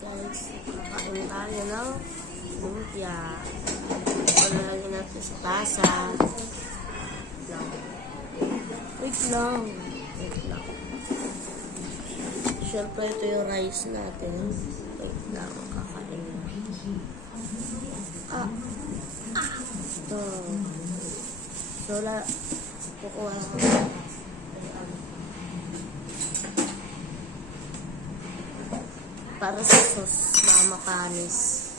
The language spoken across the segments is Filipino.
Guys, kakain tayo ng lumpia. Palagyan natin sa tasa. Wait lang. Siyempre, ito yung rice natin. Wait lang, kakain. Ito. So, kukuha ko. Para sa sauce, mama panis.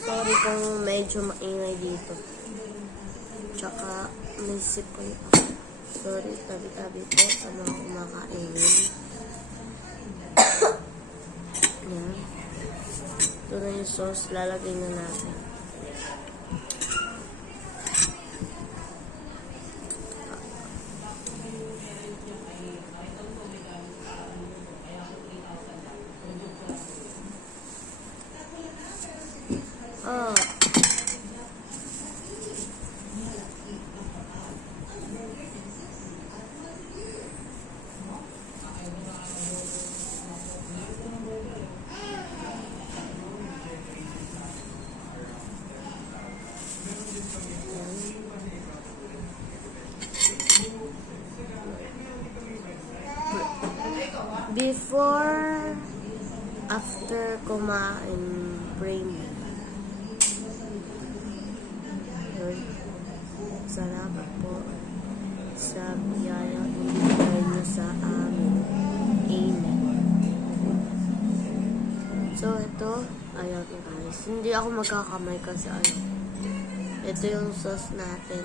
Sorry kung medyo maingay dito. Tsaka, may sipon ako. Sorry, tabi-tabi po sa mga kumakain. Yan. Ito na yung sauce, lalagay na natin. Before, after kumain, pray mo. Salamat po sa biyayang ibigay niyo sa amin. Amen. So, ito, ayan guys. Hindi ako magkakamay kasi ano. Ito yung sauce natin.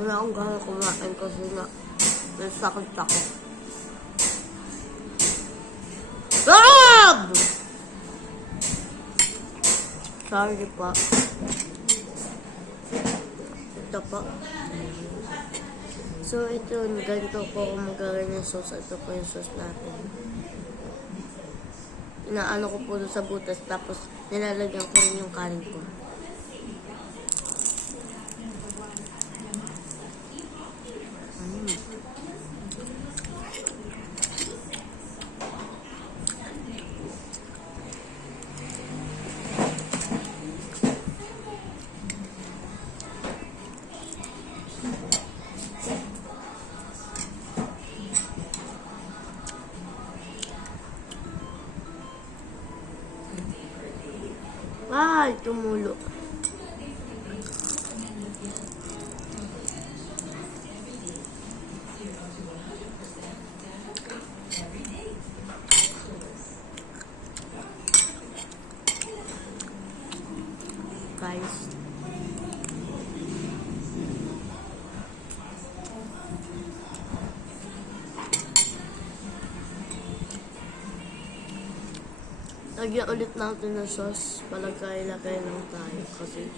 Wala akong gana kumain kasi nga may sakit ako. Rob! Sorry po. Ito po. So, ito, ganito po kung magagawin ng sauce. Ito po yung sauce natin. Inaano ko po doon sa butas, tapos nilalagyan ko rin yung kanin ko. Ay, tumulo. Guys. Lagyan ulit natin ng sauce. Palagay-lagay lang tayo kasi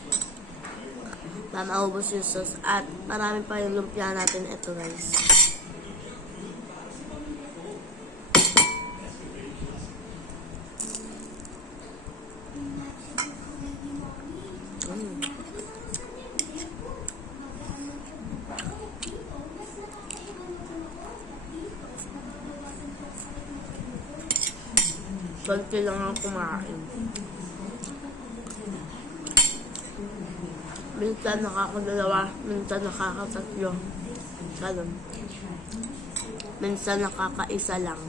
maubos yung sauce. At marami pa yung lumpia natin. Ito guys. Konti lang ang kumain. Minsan nakakadalawa, minsan nakakatatlo. Ganun. Minsan nakakaisa lang.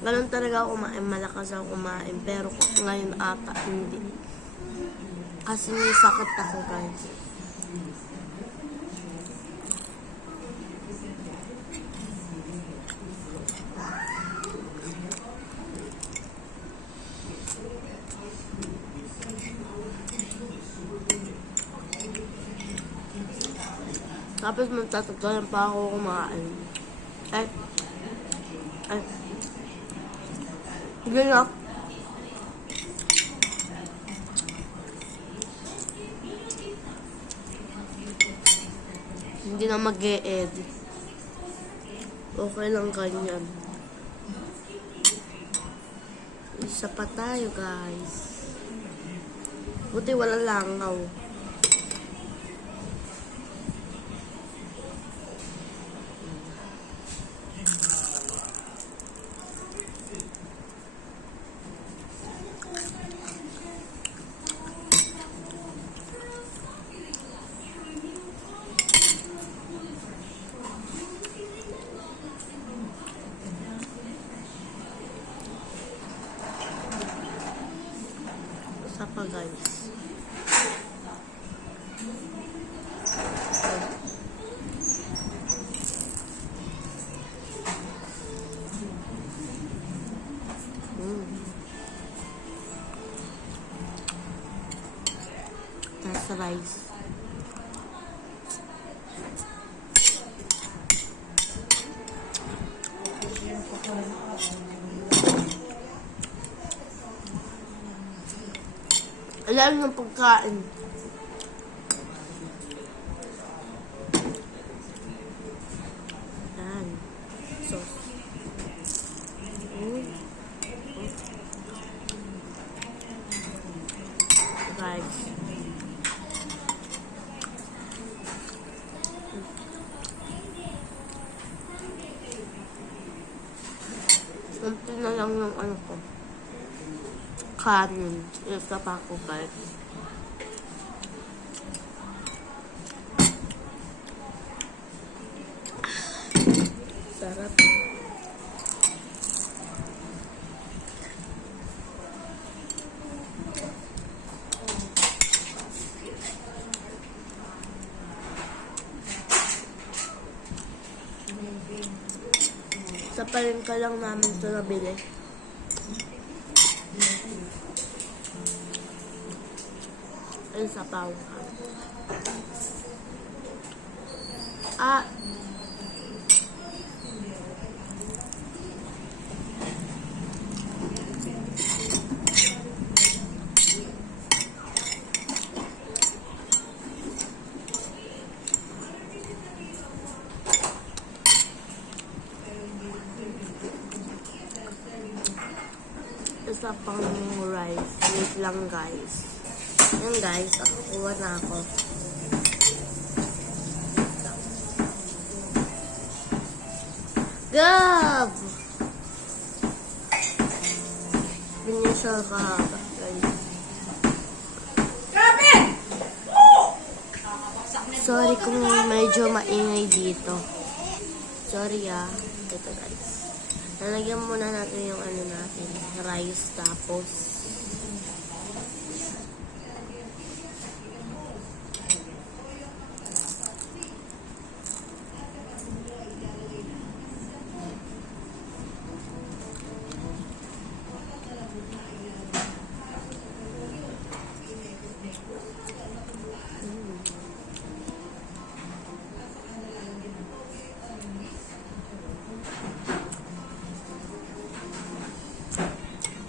Ganun talaga ako kumain. Malakas ako kumain. Pero ngayon ata hindi. Kasi may sakit ako guys. Tapos magtatagalan pa ako kumain. Sige na. Hindi na mag-e-edit. Okay lang ganyan. Isa pa tayo, guys. Buti wala langaw. Isa pa, guys. That's rice. Alam ng pagkain. Yan. Sauce. Guys. Kunti na lang yung ano ko. Kanin. Isa pa ako, guys. Sarap. Sa palengke lang namin ito nabili. Ay, sapaw. Ah. Isa pang rice. Wait lang, guys. Yan, guys. Nakakuha na ako. Gab! Ganyan siya kahaba, guys. Sorry kung medyo maingay dito. Sorry ah. Ito, guys. Nalagyan muna natin yung ano natin. Rice tapos.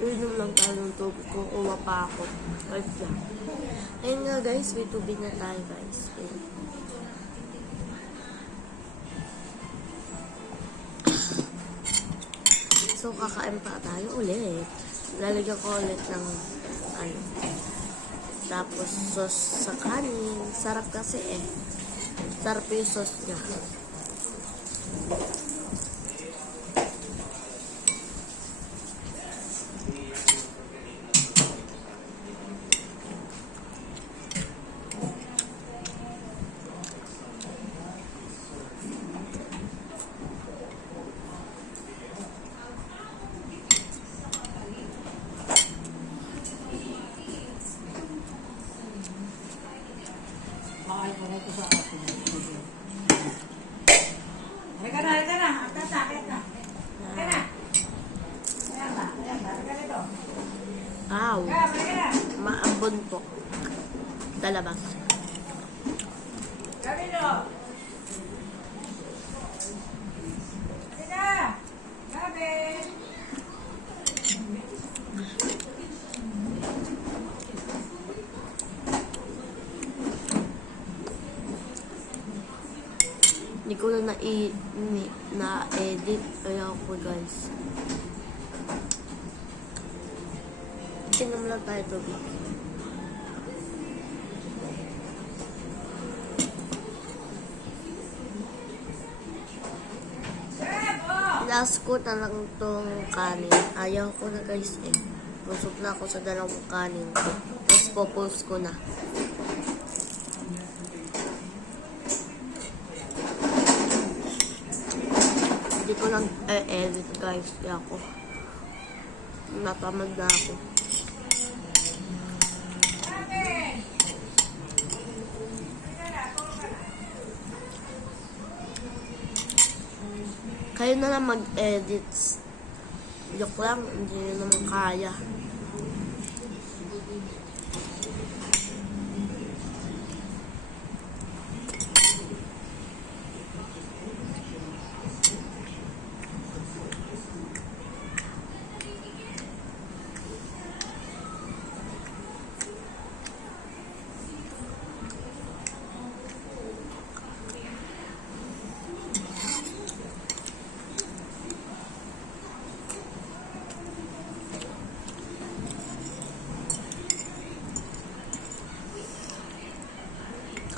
Inom lang tayo ng tubig. Kukuha pa ako. Wait lang. Ayun nga, guys. May tubig na tayo, guys. Ayun. So, kakain pa tayo ulit. Lalagyan ko ulit ng ano. Tapos, sauce sa kanin. Sarap kasi eh. Sarap yung sauce niya. Wow. Maambon po. Talabas. ko na na-edit. Ayaw ko guys. Tingnan lang tayo tubig. Last ko na lang tong kanin. Ayaw ko na guys eh. Busog na ako sa dalawang kanin ko. Tapos popost ko na. Hindi ko lang edit guys. Kaya ako. Natamad na ako. Kayo na lang mag-edit. Joke lang, hindi nyo naman kaya.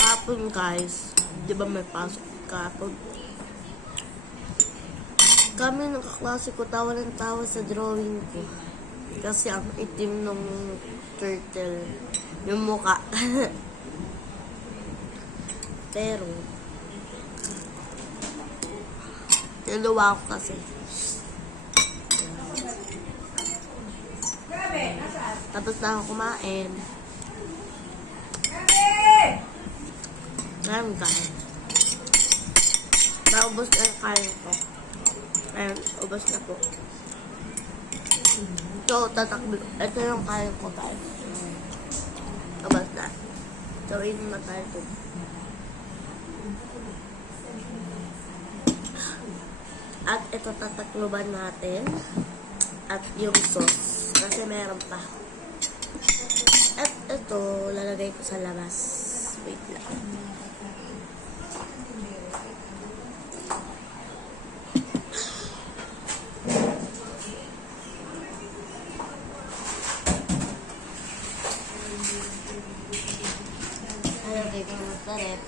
Kahapon guys, di ba may pasok kahapon? Kami ng kaklase ko tawa ng tawa sa drawing ko. Kasi ang itim ng turtle, yung muka. Pero, niluwa ko kasi. Tapos na ako kumain. Ngayon guys, naubos na yung kain ko. Ngayon, ubos na po. So, tatakbo. Ito yung kain ko guys. Ubos na. So, inom na tayo po. At ito tatakluban natin. At yung sauce. Kasi meron pa. At ito, lalagay ko sa labas. Wait lang. Lalagay ko sa rep.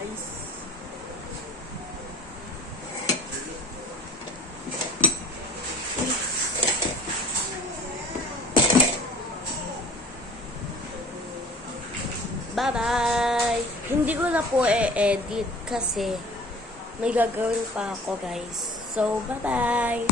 Guys. Bye-bye! Hindi ko na po e-edit kasi may gagawin pa ako guys. So, bye-bye!